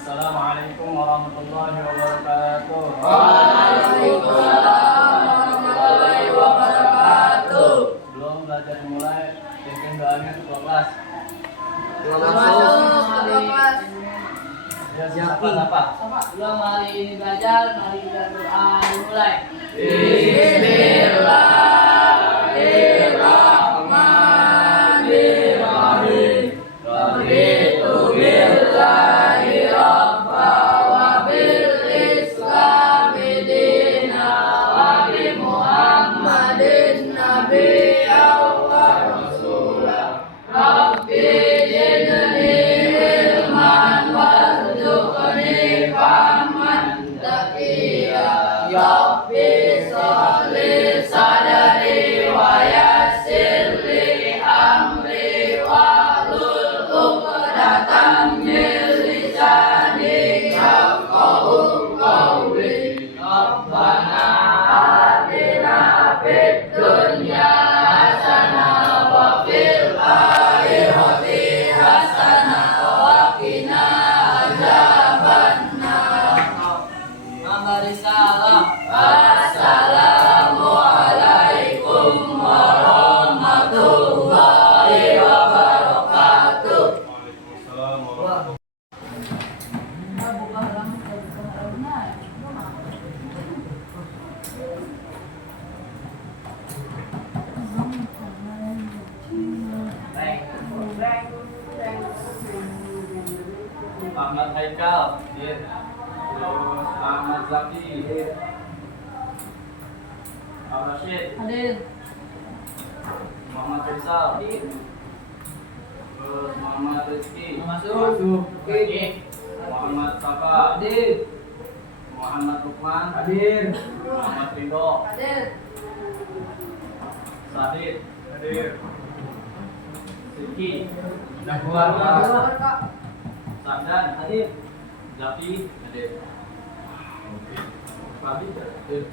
Assalamualaikum warahmatullahi wabarakatuh. Waalaikumsalam warahmatullahi wabarakatuh. Sebelum belajar dimulai, pimpin doanya ketua kelas. Masuk ketua kelas. Ya, siapa? Sebelum hari ini belajar, mari kita doa dimulai. Bismillahirrahmanirrahim. Raditu billahi rabba wa bil islami dina wa bi Muhammadin nabiyyan wa rasulah. Rabbi zidni ilman warzuqni fahman taqiyya. Ya Rabbi sholli sadri wa yassir li amri wahlul 'uqdatam min lisani yafqahu qawli. Rabbana atina fid dunya hasanah wa fil akhirati hasanah wa qina adzabannar. Risalah. Assalamualaikum warahmatullahi wabarakatuh. Waalaikumsalam warahmatullahi wabarakatuh. Ahmad Haikal, terus Ahmad Zaki, Rashid, Hadir. Muhammad Faisal, terus Muhammad Rizki, Masuk. Muhammad Safa, Hadir. Muhammad Lukman, Hadir. Muhammad Rido, Hadir. Sadid, Sidki, Sabdan, Hadir. Zafi, hadir. Fahmi, hadir.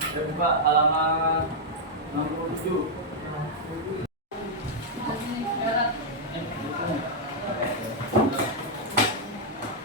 Kita buka halaman 67.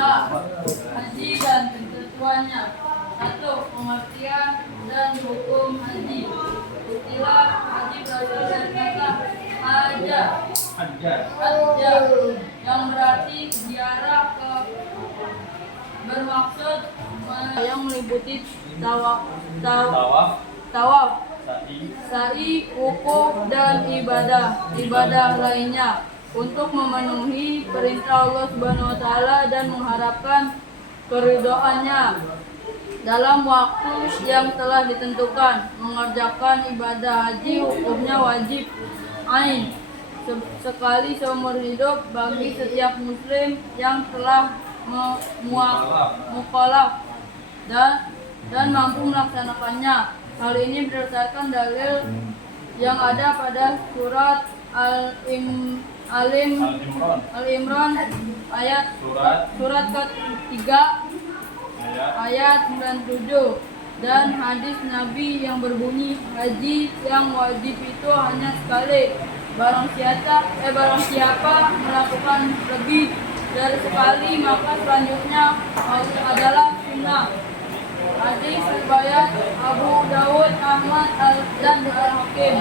A. Haji dan ketentuannya. 1. Pengertian dan hukum haji. Istilah haji berasal dari kata haja, yang berarti ziarah ke, bermaksud yang meliputi tawaf, sa'i, wukuf dan ibadah lainnya untuk memenuhi perintah Allah Subhanahu wa taala dan mengharapkan keridhaannya dalam waktu yang telah ditentukan. Mengerjakan ibadah haji hukumnya wajib ain sekali seumur hidup bagi setiap muslim yang telah mukallaf dan mampu melaksanakannya. Hal ini berdasarkan dalil yang ada pada surat Al-Imran surat ke-3 ayat 97 dan hadis Nabi yang berbunyi haji yang wajib itu hanya sekali. Barang siapa melakukan lebih dari sekali maka selanjutnya adalah sunnah. Hadis riwayat Abu Dawud, Ahmad dan Al-Hakim.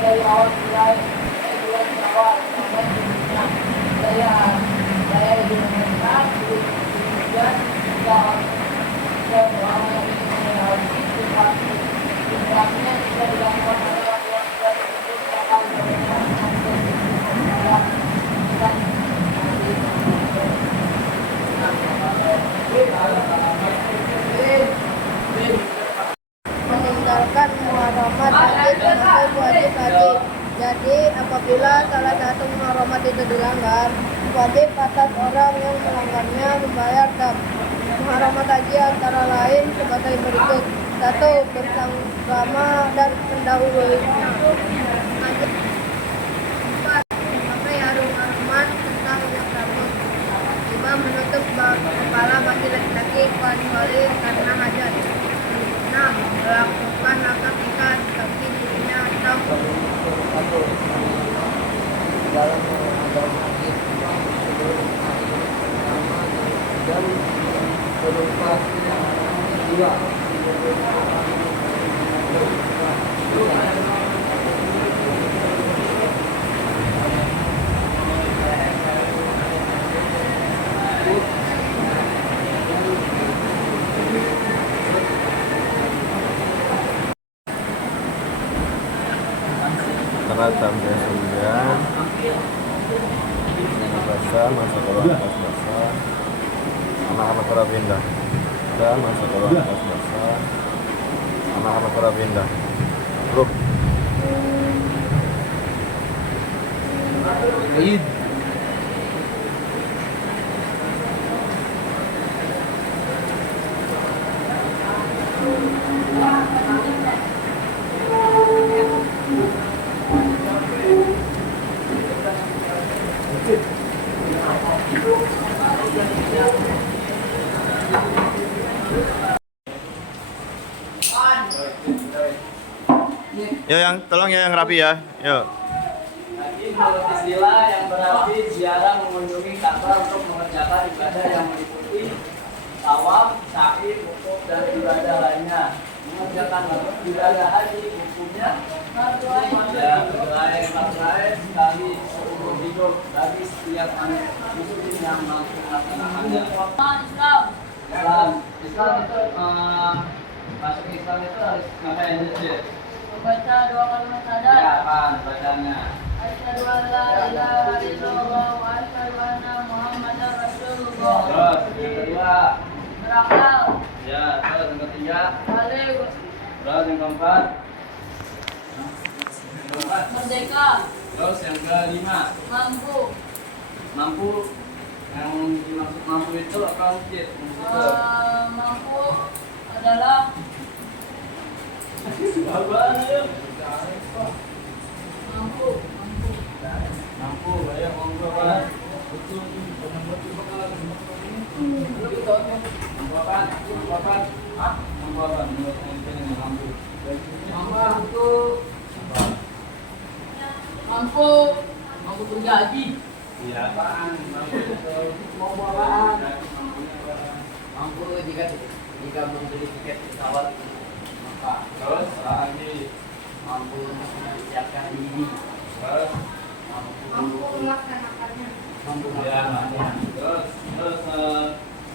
Dari awal mulai bulan Syawal sampai hidupnya saya diumumkan kemudian Islamnya bisa dilakukan oleh laki-laki meninggalkan muharamat haji termasuk wajib haji. Jadi apabila salah satu muharamat itu dilanggar, wajib atas orang yang melanggarnya membayar dam. Muharamat haji antara lain sebagai berikut: Satu, bersama dan mendahulunya. Empat, memakai harum-haruman tentang yang takut. Lima, menutup kepala bagi laki-laki kecuali karena hajat. Enam, melakukan akad nikah bagi dirinya atau dalam agama kita sebelum pertama dan berupa dua. Tanggal sampai 9 bahasa masa sekolah kelas bahasa anak-anak para pindah dan masa sekolah kelas bahasa anak-anak para pindah grup Eid. Yo yang tolong ya yang rapi ya. Yo. Haji menurut istilah yang berarti ziarah mengunjungi Ka'bah untuk mengerjakan ibadah yang meliputi tawaf, sa'i, wukuf dan ibadah lainnya. Mengerjakan ibadah haji hukumnya ya mulai pakai sekali seumur hidup bagi setiap anak muslim yang mampu melaksanakannya. Islam itu masuk Islam itu harus ngapain aja? Baca dua kalimat Ya, syahadat. apaan bacanya? Asyhadu an la ilaha illallah wa asyhadu anna Muhammadar Rasulullah. Terus yang kedua, Berakal, ya terus yang ketiga, balik, terus yang keempat, merdeka, terus yang kelima, mampu, mampu. Yang dimaksud mampu itu apa mungkin? mampu adalah mampu, Mampu, bayar monggo Pak. Bapak, menurut mungkin yang mampu. mampu bergaji, Iya, apaan? Mampu itu mau apaan? mampu jika membeli tiket pesawat maka terus lagi mampu untuk mempersiapkan diri terus mampu melaksanakannya. mampu ya terus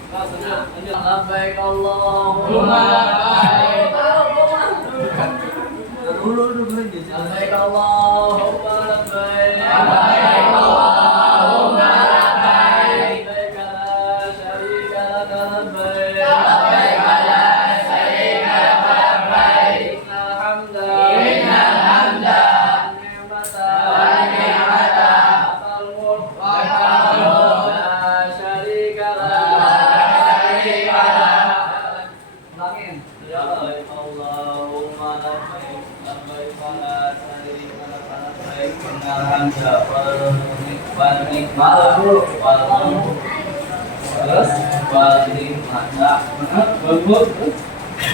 lanjut labbaik Allahumma labbaik dulu labbaik Allahumma labbaik labbaik Allahumma labbaik labbaik la syarika laka labbaik labbaik la syarika laka labbaik innal hamda wan ni'mata wal mulka la syarika laka Langin. Ya Allahumma labbaik labbaik la syarika laka labbaik innal hamda wal nikmata wal mulk terus wal nikmata bagus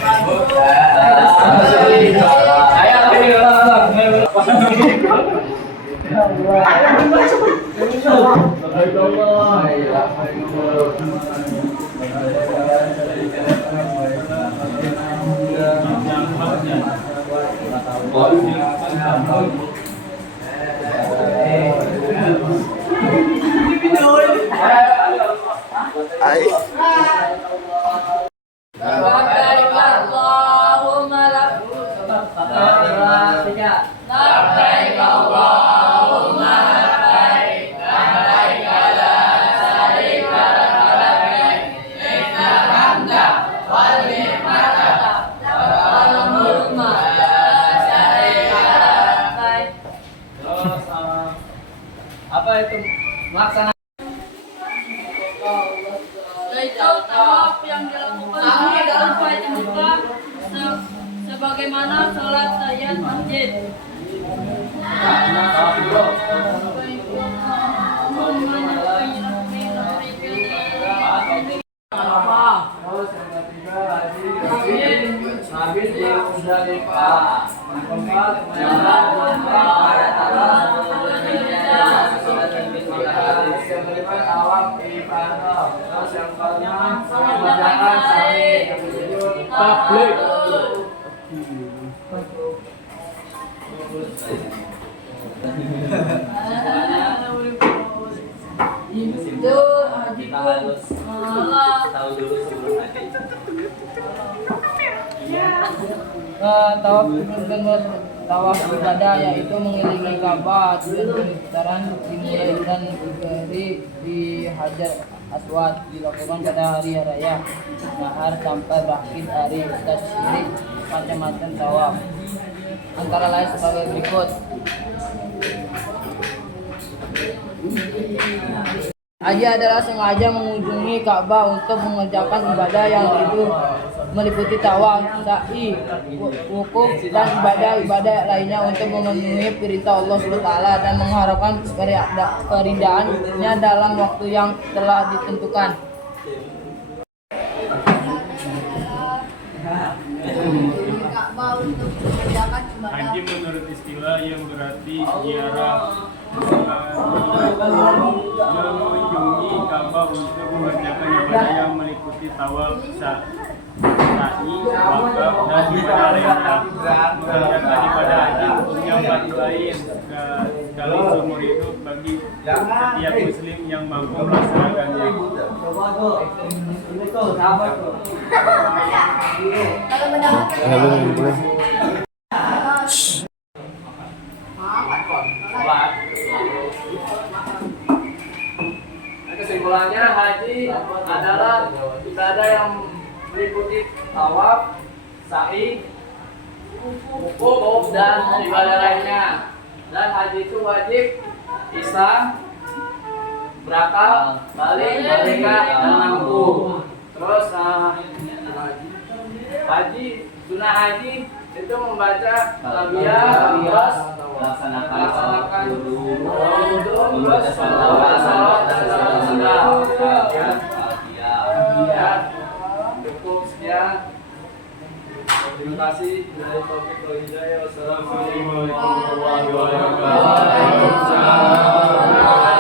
labbaik Allahumma labbaik, labbaik Allahumma labbaik, labbaik la syarika laka labbaik, innal hamda wal ni'mata wal mulka la syarika laka labbaik. terus apa itu melaksanakan Yaitu tawaf yang dilakukan di dalam Baitul Mekah Terus yang ketiga Haji Nabil di Musdalifah. Yang keempat yang kelima tawaf ifadah. Terus yang keenam mengerjakan sa'i. Yang ketujuh tabligh. Itu hajiku Tahu dulu sebelum haji. tawaf ibadah yaitu mengelilingi Ka'bah dan pemutaran dimulai dan berakhir di Hajar Aswad dilakukan pada hari raya Nahar sampai berakhir hari Tasyrik. Macam-macam tawaf antara lain sebagai berikut. Haji adalah sengaja mengunjungi Ka'bah untuk mengerjakan ibadah yang itu meliputi tawaf, sa'i, wukuf dan ibadah-ibadah lainnya untuk memenuhi perintah Allah SWT dan mengharapkan kerindahannya dalam waktu yang telah ditentukan. Ka'bah untuk mengerjakan ibadah. Haji menurut istilah yang berarti ziarah mengunjungi Ka'bah untuk mengerjakan ibadah yang meliputi tawaf, sa'i, wakaf dan ibadah lainnya. Mengerjakan ibadah haji hukumnya 4 lain sekali seumur hidup bagi setiap muslim yang mampu melaksanakannya. Ini tuh sahabat tuh. Kalau mendapatkan Kesimpulannya haji adalah ibadah yang meliputi tawaf, sa'i, wukuf dan ibadah lainnya. Dan haji itu wajib ihsan, berakal, balik, balikat dan mampu. Terus haji sunnah haji itu membaca talbiyah, terus melaksanakan wudu, terus salat dan salat ya. Cukup sekian. Terima kasih. Dari topik Hidayah. Wassalamualaikum warahmatullahi wabarakatuh.